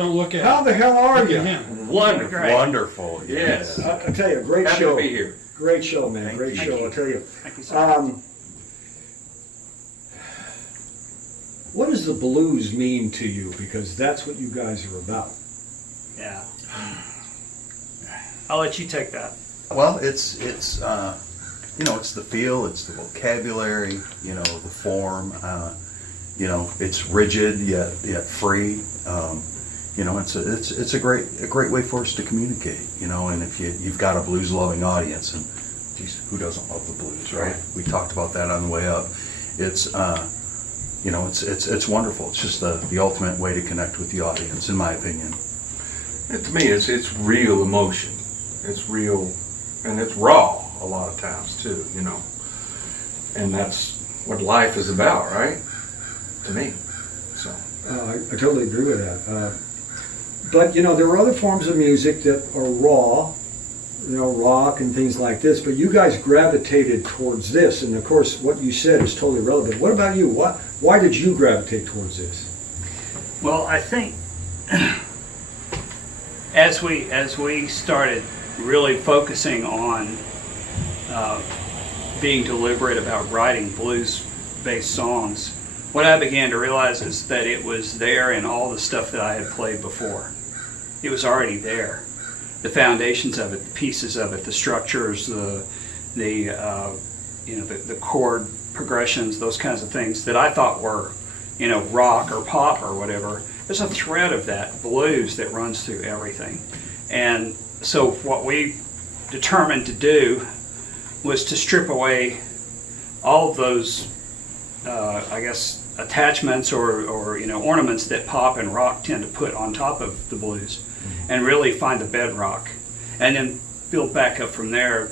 Don't look at How the hell are look you? at him. Wonderful. Great. Wonderful. Yes. I tell you, great Happy show. to be here. Great show, man. Thank Great you. show. I'll tell you. Thank you, sir. What does the blues mean to you? Because that's what you guys are about. Yeah. I'll let you take that. Well, it's you know, it's the feel, it's the vocabulary, you know, the form. You know, it's rigid yet free. You know, it's a great way for us to communicate. You know, and if you've got a blues loving audience, and geez, who doesn't love the blues, right? We talked about that on the way up. It's you know, it's wonderful. It's just the ultimate way to connect with the audience, in my opinion. To me, it's real emotion. It's real, and it's raw a lot of times too, you know. And that's what life is about, right? To me. So. I totally agree with that. But you know, there are other forms of music that are raw, you know, rock and things like this. But you guys gravitated towards this, and of course, what you said is totally relevant. What about you? Why did you gravitate towards this? Well, I think as we started really focusing on being deliberate about writing blues-based songs, what I began to realize is that it was there in all the stuff that I had played before. It was already there. The foundations of it, the pieces of it, the structures, the chord progressions, those kinds of things that I thought were, you know, rock or pop or whatever. There's a thread of that blues that runs through everything. And so what we determined to do was to strip away all of those, I guess, attachments or you know, ornaments that pop and rock tend to put on top of the blues, and really find the bedrock, and then build back up from there,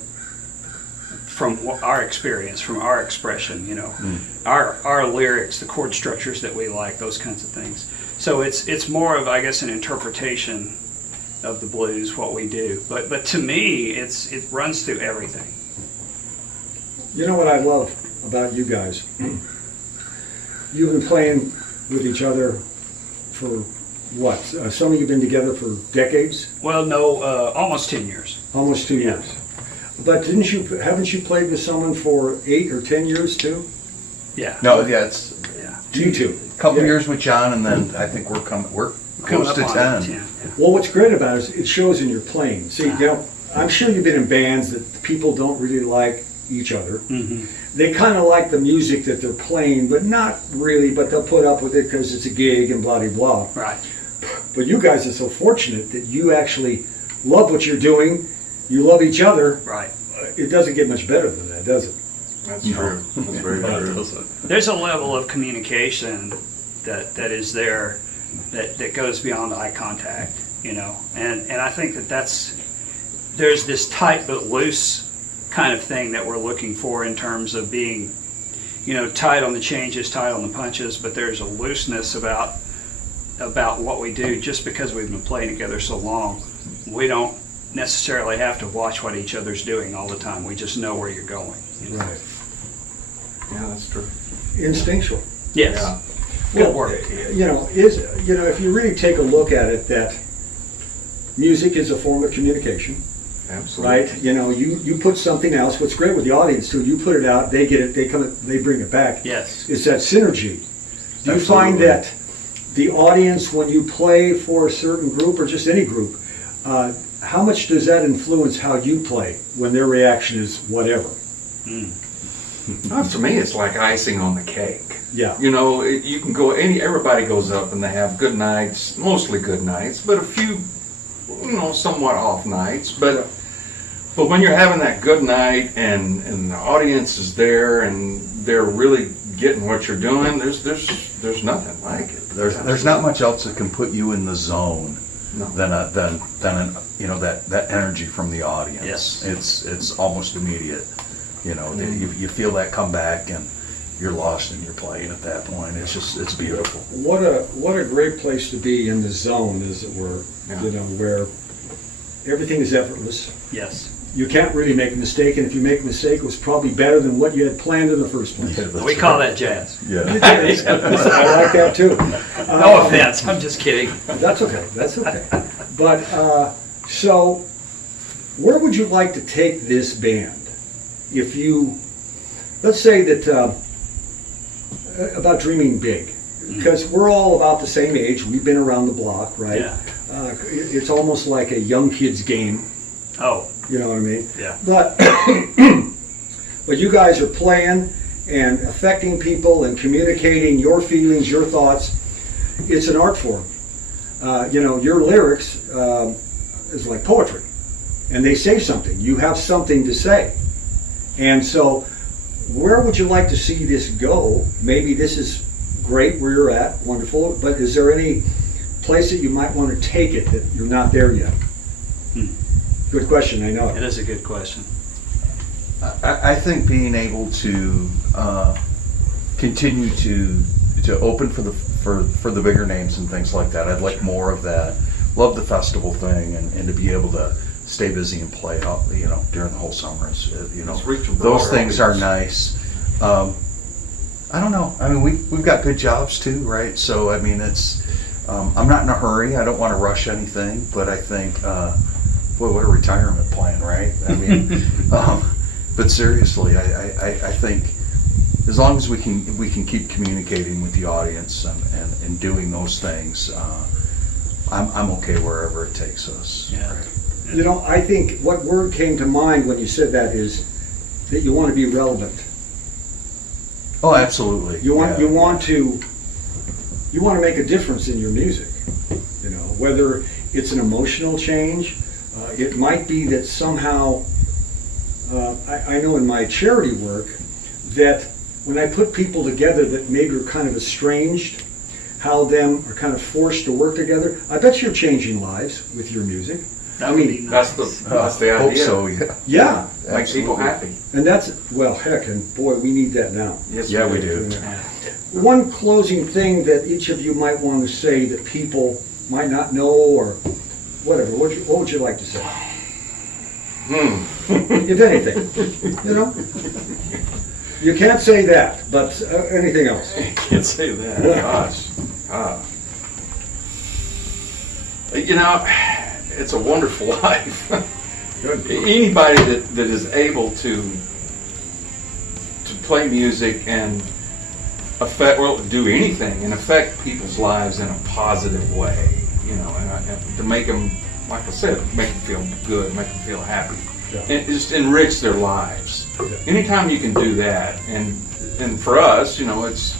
from our experience, from our expression, you know, our lyrics, the chord structures that we like, those kinds of things. So it's more of, I guess, an interpretation of the blues, what we do. But to me, it runs through everything. You know what I love about you guys? You've been playing with each other for what? Some of you have been together for decades? Well, no, almost 10 years. Almost 2 years. But haven't you played with someone for 8 or 10 years too? Yeah. No, yeah, it's You two. a couple Yeah. years with John, and then I think we're close up to on 10. yeah. Well, what's great about it is it shows in your playing. See, you know, I'm sure you've been in bands that people don't really like each other. Mm-hmm. They kind of like the music that they're playing, but not really, but they'll put up with it because it's a gig and blah, blah, blah. Right. But you guys are so fortunate that you actually love what you're doing. You love each other. Right. It doesn't get much better than that, does it? That's true. That's very true. There's a level of communication that is there that goes beyond eye contact, you know, and I think there's this tight but loose kind of thing that we're looking for in terms of being, you know, tight on the changes, tight on the punches, but there's a looseness about what we do just because we've been playing together so long. We don't necessarily have to watch what each other's doing all the time. We just know where you're going. You know? Right. Yeah, that's true. Instinctual. Yes. Yeah. Good work. You know, if you really take a look at it, that music is a form of communication. Absolutely. Right? You know, you put something else. What's great with the audience too, you put it out, they get it, they bring it back. Yes. It's that synergy. Do you Absolutely. find that the audience, when you play for a certain group or just any group, how much does that influence how you play when their reaction is whatever? To me, it's like icing on the cake. Yeah. You know, you can go, everybody goes up and they have good nights, mostly good nights, but a few, you know, somewhat off nights. But when you're having that good night and the audience is there and they're really getting what you're doing, there's nothing like it. There's not much else that can put you in the zone than you know, that energy from the audience. Yes. It's almost immediate. You know, you feel that come back and you're lost in your playing at that point. It's beautiful. What a great place to be in the zone, as it were. Yeah. You know, where everything is effortless. Yes. you can't really make a mistake, and if you make a mistake, it was probably better than what you had planned in the first place. Yeah, that's We call right. that jazz. Yeah. I like that too. No offense, I'm just kidding. That's okay, that's okay. But, so, where would you like to take this band? If you, let's say that, about dreaming big, because we're all about the same age, we've been around the block, right? Yeah. It's almost like a young kid's game, Oh, you know what I mean? yeah. But, but you guys are playing and affecting people and communicating your feelings, your thoughts. It's an art form. You know, your lyrics is like poetry, and they say something. You have something to say. And so, where would you like to see this go? Maybe this is great where you're at, wonderful, but is there any place that you might want to take it that you're not there yet? Good question, I know. It is a good question. I think being able to continue to open for the bigger names and things like that. I'd like more of that. Love the festival thing, and to be able to stay busy and play out, you know, during the whole summers. You know, Let's reach a those broader things are audience. nice. I don't know. I mean, we've got good jobs too, right? So I mean, it's I'm not in a hurry. I don't want to rush anything, but I think. Boy, what a retirement plan, right? I mean, but seriously, I think as long as we can keep communicating with the audience and doing those things, I'm okay wherever it takes us. Yeah. Right? You know, I think what word came to mind when you said that is that you want to be relevant. Oh, absolutely. You want Yeah. you want to make a difference in your music. You know, whether it's an emotional change, it might be that somehow. I know in my charity work that when I put people together that maybe are kind of estranged, how them are kind of forced to work together. I bet you're changing lives with your music. That I would mean, be That's nice. the Hope idea. so. Yeah. Yeah, Make people happy. and that's well, heck, and boy, we need that now. Yes, Yeah, we do. Yeah. One closing thing that each of you might want to say that people might not know or whatever. What would you like to say? If anything, you know. You can't say that, but anything else. Can't say that. Gosh. You know, it's a wonderful life. Anybody that is able to play music and do anything and affect people's lives in a positive way, you know, and to make them, like I said, make them feel good, make them feel happy, Yeah. and just enrich their lives. Yeah. Anytime you can do that, and for us, you know, it's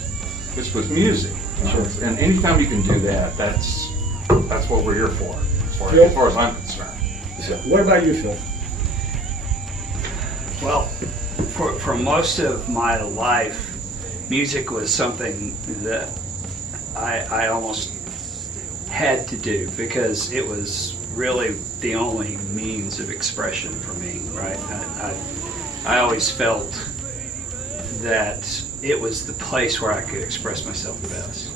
with music, you know, Sure. and anytime you can do that, that's what we're here for, Phil? as far as I'm concerned. What about you, Phil? Well, for most of my life, music was something that I almost had to do because it was really the only means of expression for me, right? I always felt that it was the place where I could express myself the best.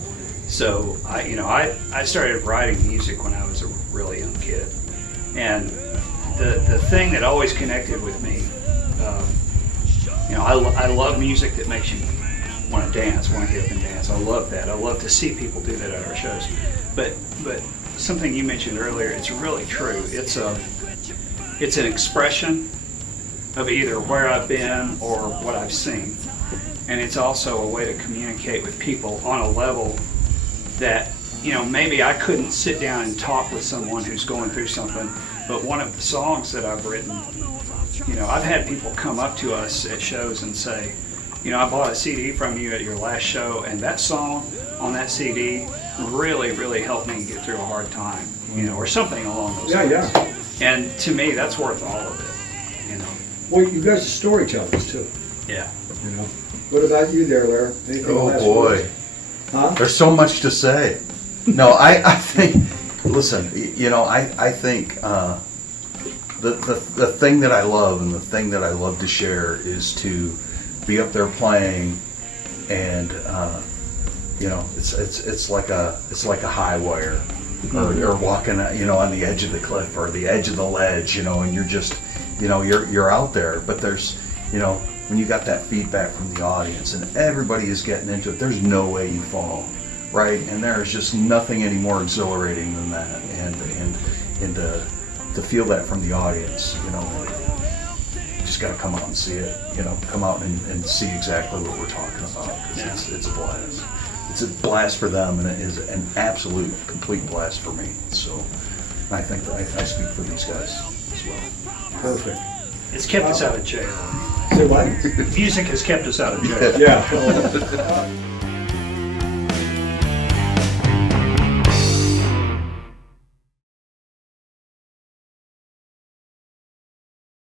So I started writing music when I was a really young kid, and the thing that always connected with me, I love music that makes you want to dance, want to get up and dance. I love that. I love to see people do that at our shows. But something you mentioned earlier, it's really true. It's an expression of either where I've been or what I've seen. And it's also a way to communicate with people on a level that, maybe I couldn't sit down and talk with someone who's going through something, but one of the songs that I've written, I've had people come up to us at shows and say, I bought a CD from you at your last show, and that song on that CD really, really helped me get through a hard time, or something along those lines. Yeah. And to me, that's worth all of it, Well, you guys are storytellers too. Yeah. You know. What about you there, Larry? Anything Oh last boy. words? Huh? There's so much to say. No, I think, listen, I think the thing that I love and the thing that I love to share is to be up there playing, and it's like a high wire, or walking on the edge of the cliff or the edge of the ledge, and you know, you're out there, but there's, you know, when you got that feedback from the audience and everybody is getting into it, there's no way you fall, right? And there's just nothing any more exhilarating than that, and to feel that from the audience, you know, you just got to come out and see it, you know, come out and see exactly what we're talking about, because it's a blast. It's a blast for them, and it is an absolute, complete blast for me. So I think that I speak for these guys as well. Perfect. It's kept us out of jail. Say what? Music has kept us out of jail. Yeah.